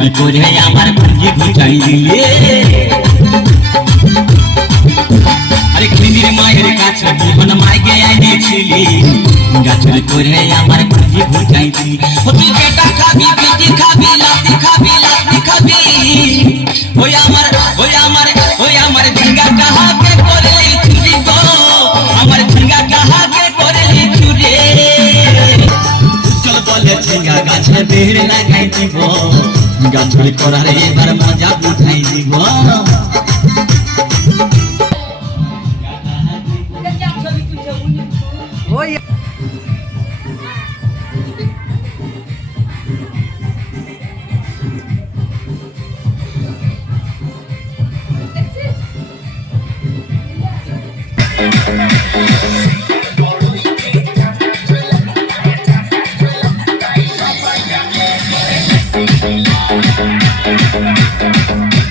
চুরি করে আমার পুঁজি ঘুটাই দিলে আরে কিনির মায়ের কাছে জীবন মাইকে আইছিলি চুরি করে আমার পুঁজি ঘুটাই দিলি তুই কেটা খাবি পিটি খাবি লাতি খাবি লাতি খাবি ওই আমার ঝিঙ্গা কাহাকে করলি চুরি গো আমার ঝিঙ্গা কাহাকে করলি চুরি চল বলে ঝিঙ্গা গাছে বেড় লাগাই দিব চুরি করার এবার মজা উঠাই দিব